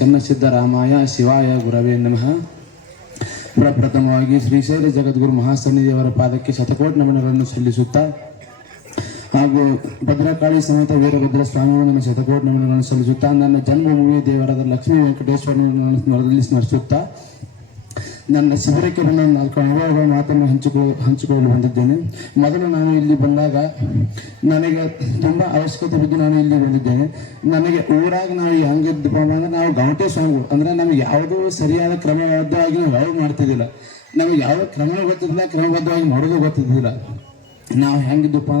ಚನ್ನಸಿದ್ದರಾಮಾಯ ಶಿವಾಯ, ಗುರವೇ ನಮಃ. ಪ್ರಪ್ರಥಮವಾಗಿ ಶ್ರೀಶೈಲ ಜಗದ್ಗುರು ಮಹಾಸನ್ನಿಧಿಯವರ ಪಾದಕ್ಕೆ ಶತಕೋಟಿ ನಮನಗಳನ್ನು ಸಲ್ಲಿಸುತ್ತಾ ಹಾಗೂ ಭದ್ರಕಾಳಿ ಸಮೇತ ವೀರಭದ್ರ ಸ್ವಾಮಿಗಳು ನನ್ನ ಶತಕೋಟಿ ನಮನಗಳನ್ನು ಸಲ್ಲಿಸುತ್ತಾ, ನನ್ನ ಜನ್ಮಭೂಮಿ ದೇವರಾದ ಲಕ್ಷ್ಮೀ ವೆಂಕಟೇಶ್ವರನನ್ನು ಸ್ಮರಿಸುತ್ತಾ ನನ್ನ ಶಿಬಿರಕ್ಕೆ ಬಂದ ನಾಲ್ಕು ಅನುಭವಗಳ ಮಾತನ್ನು ಹಂಚಿಕೊ, ಹಂಚಿಕೊಳ್ಳಲು ಬಂದಿದ್ದೇನೆ. ಮೊದಲು ನಾನು ಇಲ್ಲಿ ಬಂದಾಗ ನನಗೆ ತುಂಬ ಅವಶ್ಯಕತೆ ಬಿದ್ದು ನಾನು ಇಲ್ಲಿ ಬಂದಿದ್ದೇನೆ. ನನಗೆ ಊರಾಗ ನಾವು ಹೆಂಗಿದ್ದಪ್ಪ ಅಂದ್ರೆ ನಾವು ಗೌಟೆ ಅಂದ್ರೆ ನಮಗೆ ಯಾವುದೂ ಸರಿಯಾದ ಕ್ರಮಬದ್ಧವಾಗಿ ನಾವು ಯಾವ ಮಾಡ್ತಿದ್ದಿಲ್ಲ. ನಮಗೆ ಯಾವ ಕ್ರಮ ಗೊತ್ತಿದ್ದಿಲ್ಲ, ಕ್ರಮಬದ್ಧವಾಗಿ ಮಾಡೋದು ಗೊತ್ತಿದ್ದಿಲ್ಲ. ನಾವು ಹೆಂಗಿದ್ದಪ್ಪ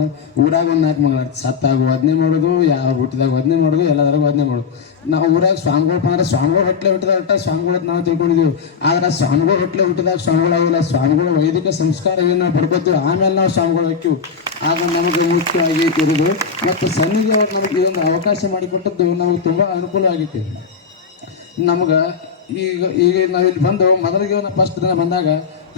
ಊರಾಗ ಒಂದು ನಾಲ್ಕು ಮಗಳ ಸತ್ತಾಗ ವದನೆ ಮಾಡೋದು ಯಾವ ಹುಟ್ಟಿದಾಗ ವದನೆ ಮಾಡೋದು, ಎಲ್ಲದರಾಗ ವದನೆ ಮಾಡೋದು. ನಾವು ಊರಾಗ ಸ್ವಾಮಿಗಳಪ್ಪ ಅಂದ್ರೆ ಸ್ವಾಮಿಗಳು ಹೊಟ್ಟಲೆ ಹುಟ್ಟಿದಾಗ ಹೊಟ್ಟ ಸ್ವಾಮಿಗಳು ನಾವು ತಿಳ್ಕೊಂಡಿದ್ದೀವಿ ಆದ್ರೆ ಸ್ವಾಮಿಗಳು ಹೊಟ್ಟಲೆ ಹುಟ್ಟಿದಾಗ ಸ್ವಾಮಿಗಳು ಆಗಿಲ್ಲ. ಸ್ವಾಮಿಗಳು ವೈದಿಕ ಸಂಸ್ಕಾರ ಏನು ಪಡ್ಕೋತೀವಿ ಆಮೇಲೆ ನಾವು ಸ್ವಾಮಿಗಳು ಹಾಕಿವು ಆಗ ನಮಗೆ ಮುಖ್ಯವಾಗಿ ತಿರುದು ಮತ್ತು ಸನ್ನಿಗೆ ನಮಗೆ ಇದೊಂದು ಅವಕಾಶ ಮಾಡಿಕೊಟ್ಟದ್ದು ನಮಗೆ ತುಂಬ ಅನುಕೂಲ ಆಗೈತಿ. ನಮ್ಗೆ ಈಗ ಈಗ ನಾವು ಇಲ್ಲಿ ಬಂದು ಮೊದಲಿಗೆ ಫಸ್ಟ್ ದಿನ ಬಂದಾಗ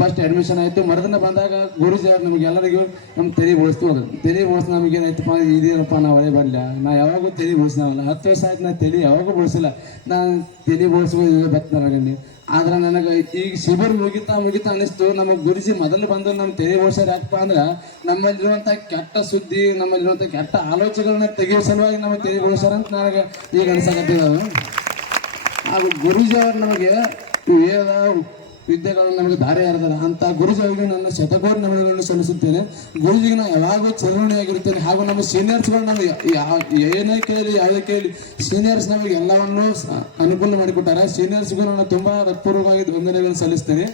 ಫಸ್ಟ್ ಅಡ್ಮಿಷನ್ ಆಯಿತು. ಮರದನ್ನ ಬಂದಾಗ ಗುರುಜಿ ಅವ್ರು ನಮ್ಗೆ ಎಲ್ಲರಿಗೂ ನಮ್ಮ ತೆರಿಗೆ ಉಳಿಸ್ತು ಅದು. ತೆರಿಗೆ ಉಳಿಸ್ ನಮ್ಗೆ ಏನಾಯ್ತಪ್ಪ, ಇದೇನಪ್ಪ, ನಾವು ಒಳ್ಳೆ ಬರಲಿಲ್ಲ. ನಾ ಯಾವಾಗೂ ತೆರಿಗೆ ಬೋಳಿಸಿನವಲ್ಲ ಹತ್ತು ವರ್ಷ ಆಯ್ತು ನಾ ತೆಲಿ ಯಾವಾಗೂ ಬಳಸಿಲ್ಲ ನಾನು ತೆಲಿ ಬಳಸ್ಬೋದು ನನಗಂಡಿ ಆದ್ರೆ ನನಗೆ ಈಗ ಶಿಬಿರ ಮುಗಿತಾ ಮುಗಿತಾ ಅನಿಸ್ತು ನಮಗೆ ಗುರುಜಿ ಮೊದಲು ಬಂದು ನಮ್ಮ ತೆರೆ ಓಡ್ಸಾರ ಯಾಕಪ್ಪ ಅಂದ್ರೆ ನಮ್ಮಲ್ಲಿರುವಂಥ ಕೆಟ್ಟ ಸುದ್ದಿ ನಮ್ಮಲ್ಲಿರುವಂಥ ಕೆಟ್ಟ ಆಲೋಚನೆಗಳನ್ನ ತೆಗೆಯೋ ಸಲುವಾಗಿ ನಮ್ಮ ತೆರೆ ಓಡ್ಸಾರ ಅಂತ ನನಗೆ ಈಗ ಅನ್ಸಕತ್ತಿದ. ಹಾಗೂ ಗುರುಜಿ ಅವ್ರು ನಮಗೆ ವೇದ ವಿದ್ಯೆಗಳನ್ನು ನಮಗೆ ದಾರಿ ಹರಿದಾರೆ ಅಂತ ಗುರುಜಿಗೆ ನನ್ನ ಶತಕೋಟಿ ನಮನಗಳನ್ನು ಸಲ್ಲಿಸುತ್ತೇನೆ. ಗುರುಜಿಗೆ ನಾನು ಯಾವಾಗಲೂ ಚಲನೆಯಾಗಿರುತ್ತೇನೆ. ಹಾಗೂ ನಮ್ಮ ಸೀನಿಯರ್ಸ್ಗಳು ನಮಗೆ ಏನೇ ಕೇಳಿ ಯಾವುದೇ ಕೇಳಿ ಸೀನಿಯರ್ಸ್ ನಮಗೆ ಎಲ್ಲವನ್ನು ಅನುಕೂಲ ಮಾಡಿಕೊಟ್ಟಾರೆ. ಸೀನಿಯರ್ಸ್ಗೂ ನಾನು ತುಂಬ ಹೃತ್ಪೂರ್ವಕವಾಗಿ ವಂದನೆಗಳನ್ನು ಸಲ್ಲಿಸ್ತೇನೆ.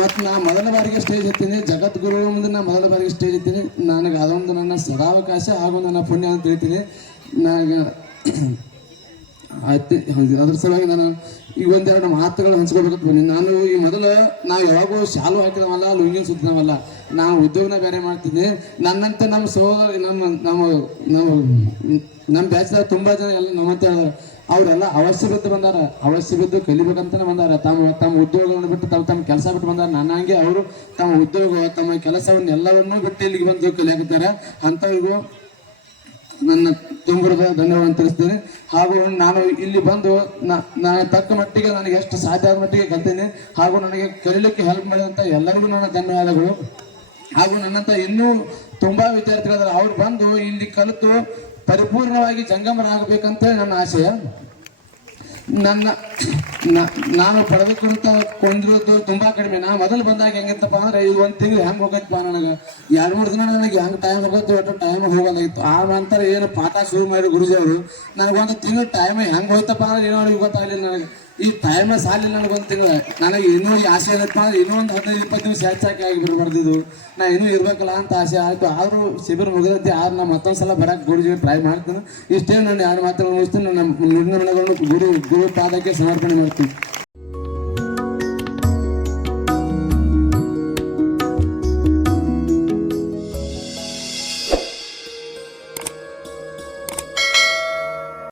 ಮತ್ತು ನಾ ಮೊದಲ ಬಾರಿಗೆ ಸ್ಟೇಜ್ ಎತ್ತೀನಿ. ಜಗದ್ಗುರು ಮುಂದೆ ನಾ ಮೊದಲ ಬಾರಿಗೆ ಸ್ಟೇಜ್ ಎತ್ತೀನಿ. ನನಗೆ ಅದೊಂದು ನನ್ನ ಸದಾವಕಾಶ ಹಾಗೂ ನನ್ನ ಪುಣ್ಯ ಅಂತ ಹೇಳ್ತೀನಿ. ನನಗೆ ಆಯ್ತು ಅದ್ರ ಸಲುವಾಗಿ ನಾನು ಈ ಒಂದೆರಡು ಮಾತುಗಳು ಹಂಚ್ಕೋಬೇಕಂತ ಬನ್ನಿ ನಾನು ಈ ಮೊದಲು ನಾವು ಯಾವಾಗೂ ಶಾಲು ಹಾಕಿದವಲ್ಲ ಲುಂಗಿನ ಸುತ್ತಿದವಲ್ಲ ನಾವು ಉದ್ಯೋಗನ ಬೇರೆ ಮಾಡ್ತೀನಿ ನನ್ನಂತ ನಮ್ಮ ಸಹೋದರ, ನಮ್ಮ ನಮ್ಮ ನಾವು ನಮ್ಮ ಬ್ಯಾಚ್ದಾಗ ತುಂಬ ಜನ ಎಲ್ಲ ನಮ್ಮಂತೆ ಇದಾರೆ. ಅವರೆಲ್ಲ ಅವಶ್ಯ ಬಿದ್ದು ಬಂದಾರ. ಅವಶ್ಯ ಬಿದ್ದು ಕಲಿಬೇಕಂತಾನೆ ಬಂದಾರ. ತಮ್ಮ ತಮ್ಮ ಉದ್ಯೋಗವನ್ನು ಬಿಟ್ಟು ತಮ್ಮ ತಮ್ಮ ಕೆಲಸ ಬಿಟ್ಟು ಬಂದಾರ. ನನ್ನ ಹಂಗೆ ಅವರು ತಮ್ಮ ಉದ್ಯೋಗ, ತಮ್ಮ ಕೆಲಸವನ್ನು ಎಲ್ಲವನ್ನೂ ಬಿಟ್ಟು ಇಲ್ಲಿಗೆ ಬಂದು ಕಲಿಯಾಕತ್ತಾರೆ. ಅಂಥವ್ರಿಗೂ ನನ್ನ ತುಂಬರದ ಧನ್ಯವಾದ ತಿಳಿಸ್ತೇನೆ. ಹಾಗೂ ನಾನು ಇಲ್ಲಿ ಬಂದು ನಾನು ತಕ್ಕ ಮಟ್ಟಿಗೆ ನನಗೆ ಎಷ್ಟು ಸಾಧ್ಯ ಆದ ಮಟ್ಟಿಗೆ ಕಲ್ತೇನೆ. ಹಾಗೂ ನನಗೆ ಕಲಿಲಿಕ್ಕೆ ಹೆಲ್ಪ್ ಮಾಡಿದಂಥ ಎಲ್ಲರಿಗೂ ನನ್ನ ಧನ್ಯವಾದಗಳು. ಹಾಗೂ ನನ್ನಂತ ಇನ್ನೂ ತುಂಬಾ ವಿದ್ಯಾರ್ಥಿಗಳಿದ್ದಾರೆ ಅವ್ರು ಬಂದು ಇಲ್ಲಿ ಕಲಿತು ಪರಿಪೂರ್ಣವಾಗಿ ಜಂಗಮರಾಗಬೇಕಂತ ನನ್ನ ಆಶಯ ನನ್ನ ನಾನು ಪಡೆದುಕೊಂತ ಕೊಂಡಿರೋದು ತುಂಬಾ ಕಡಿಮೆ. ನಾ ಮೊದಲು ಬಂದಾಗ ಹೆಂಗಿತ್ತಪ್ಪ ಅಂದ್ರೆ ಇದು ಒಂದು ತಿಂಗಳು ಹೆಂಗ್ ಹೋಗೈತಪ್ಪ ನನಗೆ? ಎರಡು ಮೂರು ದಿನ ನನಗೆ ಹೆಂಗ್ ಟೈಮ್ ಹೋಗುತ್ತೆ ಒಟ್ಟು ಟೈಮ್ ಹೋಗೋದಾಗಿತ್ತು ಆ ನಂತರ ಏನು ಪಾಠ ಶುರು ಮಾಡಿ ಗುರುಜಿ ಅವರು ನನಗೊಂದು ತಿಂಗಳು ಟೈಮ್ ಹೆಂಗ್ ಹೋಯ್ತಪ್ಪ ಅಂದ್ರೆ ಏನೋ ಅವ್ರಿಗೆ ಗೊತ್ತಾಗಲಿಲ್ಲ ನನಗೆ. ಈ ಟೈಮ್ ಸಾಲಿಲ್ಲ ನನಗೊಂದು ತಿಂಗಳು. ನನಗೆ ಇನ್ನೂ ಆಸೆ ಏನಪ್ಪ ಅಂದ್ರೆ ಇನ್ನೂ ಒಂದು ಹದಿನೈದು, ಇಪ್ಪತ್ತು ದಿವಸ ಹೆಚ್ಚಾಕಿ ಆಗಿ ಬಿಡ್ಬಾರ್ದಿದ್ದು ನಾ ಇನ್ನೂ ಇರ್ಬೇಕಲ್ಲ ಅಂತ ಆಸೆ ಆಯ್ತು. ಆದ್ರೂ ಶಿಬಿರ ಮುಗಿದೈತಿ. ಆದ್ರೆ ನಾ ಮತ್ತೊಂದ್ಸಲ ಬರಕ್ಕೆ ಗುರುಜಿ ಟ್ರೈ ಮಾಡ್ತೀನಿ. ಇಷ್ಟೇ ನಾನು ಎರಡು ಮಾತುಗಳು ಮುಗಿಸ್ತೀನಿ. ನನ್ನ ನಿರ್ಣಯಗಳನ್ನು ಗುರು ಗುರು ಪಾದಕ್ಕೆ ಸಮರ್ಪಣೆ ಮಾಡ್ತೀನಿ